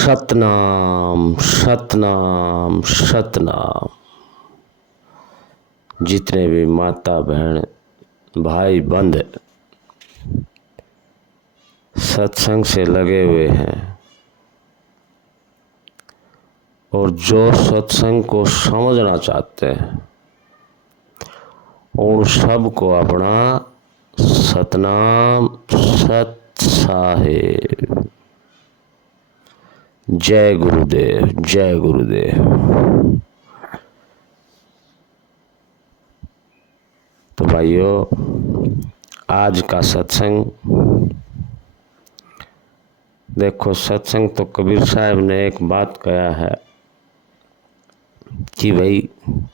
सतनाम सतनाम सतनाम। जितने भी माता बहन भाई बंद सत्संग से लगे हुए हैं और जो सत्संग को समझना चाहते हैं उन सब को अपना सतनाम सत साहेब। जय गुरुदेव जय गुरुदेव। तो भाइयों, आज का सत्संग देखो, सत्संग तो कबीर साहब ने एक बात कहा है कि भाई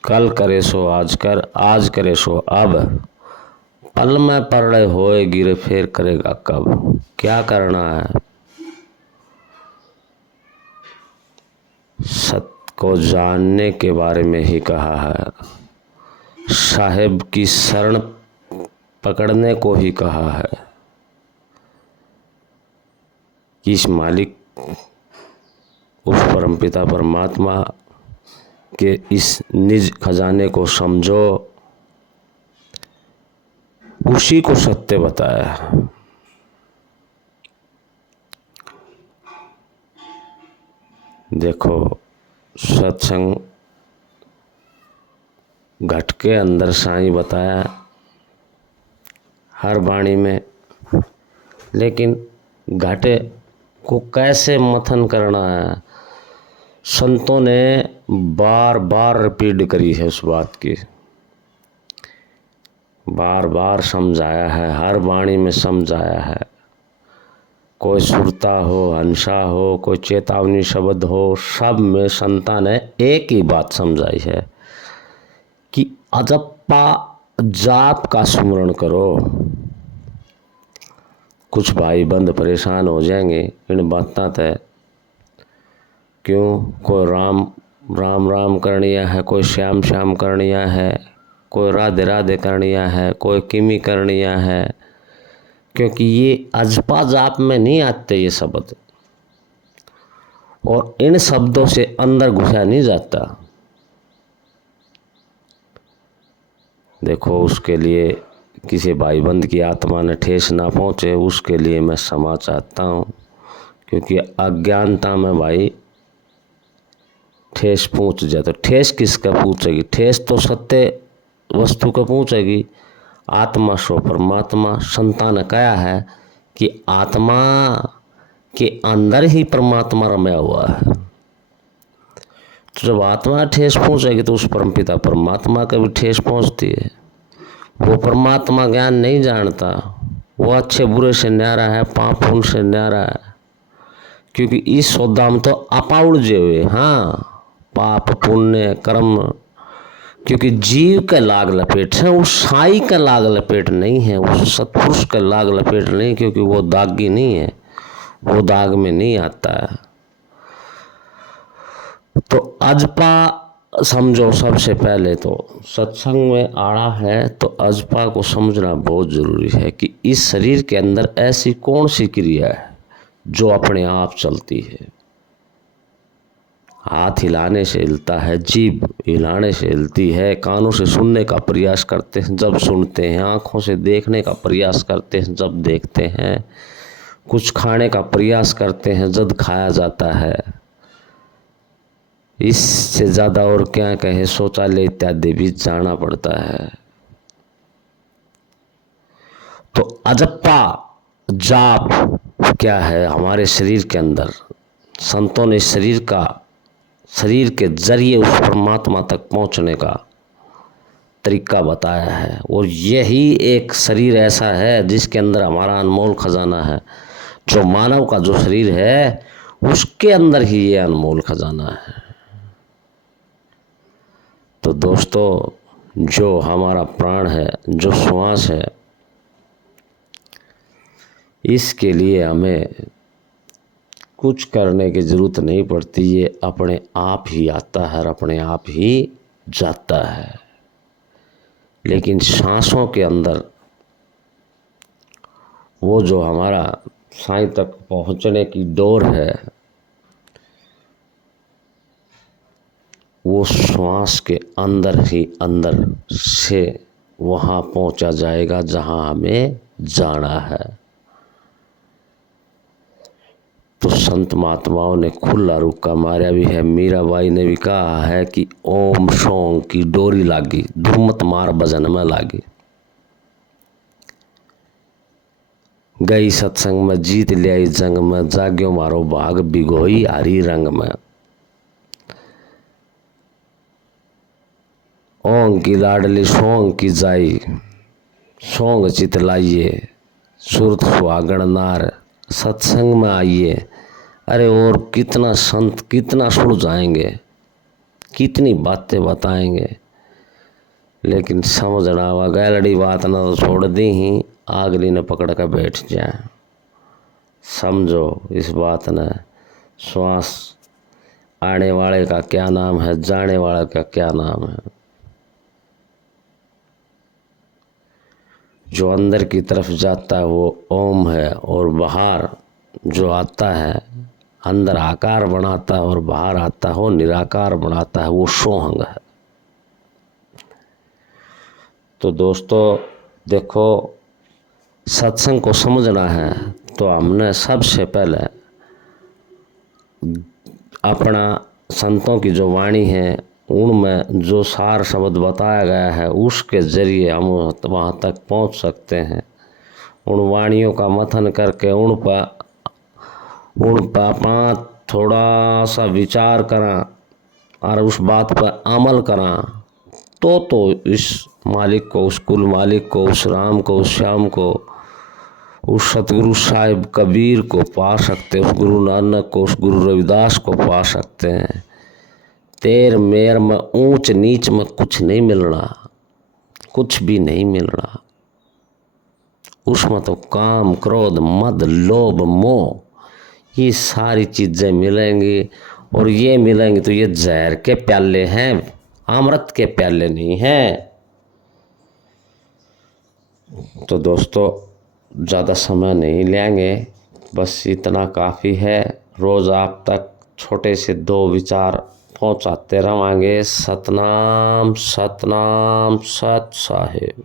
कल करे सो आज कर, आज करे सो अब, पल में पड़े होए गिरे फिर करेगा कब। क्या करना है? सत्य को जानने के बारे में ही कहा है। साहेब की शरण पकड़ने को ही कहा है कि इस मालिक, उस परमपिता परमात्मा के इस निज खजाने को समझो, उसी को सत्य बताया। देखो, सत्संग घट के अंदर साईं बताया हर वाणी में, लेकिन घाटे को कैसे मंथन करना है संतों ने बार बार रिपीट करी है। उस बात की बार बार समझाया है, हर वाणी में समझाया है। कोई सुरता हो, हंसा हो, कोई चेतावनी शब्द हो, सब में संता ने एक ही बात समझाई है कि अजप्पा जाप का स्मरण करो। कुछ भाई बंद परेशान हो जाएंगे इन बातों से। क्यों? कोई राम राम राम करनिया है, कोई श्याम श्याम करनिया है, कोई राधे राधे करनिया है, कोई किमी करनिया है, क्योंकि ये अजपा जाप में नहीं आते ये शब्द, और इन शब्दों से अंदर घुसा नहीं जाता। देखो, उसके लिए किसी भाई बंद की आत्मा ने ठेस ना पहुँचे, उसके लिए मैं क्षमा चाहता हूँ, क्योंकि अज्ञानता में भाई ठेस पहुँच जाए तो ठेस किसका पहुँचेगी? ठेस तो सत्य वस्तु को पहुँचेगी। आत्मा सो परमात्मा। संता ने कहा है कि आत्मा के अंदर ही परमात्मा रमया हुआ है। तो जब आत्मा ठेस पहुँचेगी तो उस परमपिता परमात्मा का भी ठेस पहुँचती है। वो परमात्मा ज्ञान नहीं जानता, वो अच्छे बुरे से न्यारा है, पाप पुण्य से न्यारा है, क्योंकि इस सौदा में तो आपा उलझे हुए। हाँ, पाप पुण्य कर्म, क्योंकि जीव के लाग लपेट है, उस साई का लाग लपेट नहीं है, उस सतपुरुष का लाग लपेट नहीं, क्योंकि वो दागी नहीं है, वो दाग में नहीं आता है। तो अजपा समझो। सबसे पहले तो सत्संग में आड़ा है तो अजपा को समझना बहुत जरूरी है कि इस शरीर के अंदर ऐसी कौन सी क्रिया है जो अपने आप चलती है। हाथ हिलाने से हिलता है, जीभ हिलाने से हिलती है, कानों से सुनने का प्रयास करते हैं जब सुनते हैं, आँखों से देखने का प्रयास करते हैं जब देखते हैं, कुछ खाने का प्रयास करते हैं जब खाया जाता है। इससे ज़्यादा और क्या कहे, शौचालय इत्यादि भी जाना पड़ता है। तो अजप्पा जाप क्या है हमारे शरीर के अंदर? संतों ने शरीर के जरिए उस परमात्मा तक पहुंचने का तरीका बताया है, और यही एक शरीर ऐसा है जिसके अंदर हमारा अनमोल खजाना है। जो मानव का जो शरीर है उसके अंदर ही ये अनमोल खजाना है। तो दोस्तों, जो हमारा प्राण है, जो श्वास है, इसके लिए हमें कुछ करने की ज़रूरत नहीं पड़ती, ये अपने आप ही आता है और अपने आप ही जाता है। लेकिन सांसों के अंदर वो जो हमारा साईं तक पहुंचने की डोर है, वो श्वास के अंदर ही अंदर से वहाँ पहुँचा जाएगा जहाँ हमें जाना है। तो संत महात्माओं ने खुला रुक्का मारा भी है। मीराबाई ने भी कहा है कि ओम सोंग की डोरी लागी, धूमत मार भजन में लागी। गई सत्संग में जीत लिया जंग में, जाग्यो मारो भाग बिगोई हरी रंग में। ओंग की लाडली सोंग की जाई, सोंग चित लाइए, सुरत सुहागण नार सत्संग में आइए। अरे और कितना संत कितना सुलझाएंगे, कितनी बातें बताएंगे, लेकिन समझना हुआ गैलड़ी बात ना तो छोड़ दी ही, आगली ने पकड़ कर बैठ जाए। समझो इस बात ने, श्वास आने वाले का क्या नाम है, जाने वाले का क्या नाम है। जो अंदर की तरफ जाता है वो ओम है, और बाहर जो आता है अंदर आकार बनाता है और बाहर आता है वो निराकार बनाता है, वो सोहंग है। तो दोस्तों देखो, सत्संग को समझना है तो हमने सबसे पहले अपना संतों की जो वाणी है उनमें जो सार शब्द बताया गया है उसके जरिए हम वहाँ तक पहुँच सकते हैं। उन वाणियों का मंथन करके उन पर अपना थोड़ा सा विचार करा और उस बात पर अमल करा तो इस मालिक को, उस कुल मालिक को, उस राम को, उस श्याम को, उस सतगुरु साहिब कबीर को पा सकते, उस गुरु नानक को, उस गुरु रविदास को पा सकते हैं। तेर मेर में ऊंच नीच में कुछ नहीं मिलना, कुछ भी नहीं मिलना। उसमें तो काम क्रोध मद लोभ मोह ये सारी चीजें मिलेंगी, और ये मिलेंगी तो ये जहर के प्याले हैं, अमृत के प्याले नहीं हैं। तो दोस्तों ज़्यादा समय नहीं लेंगे, बस इतना काफ़ी है। रोज़ आप तक छोटे से 2 विचार पहुंचाते रहेंगे। सतनाम सतनाम सत साहिब।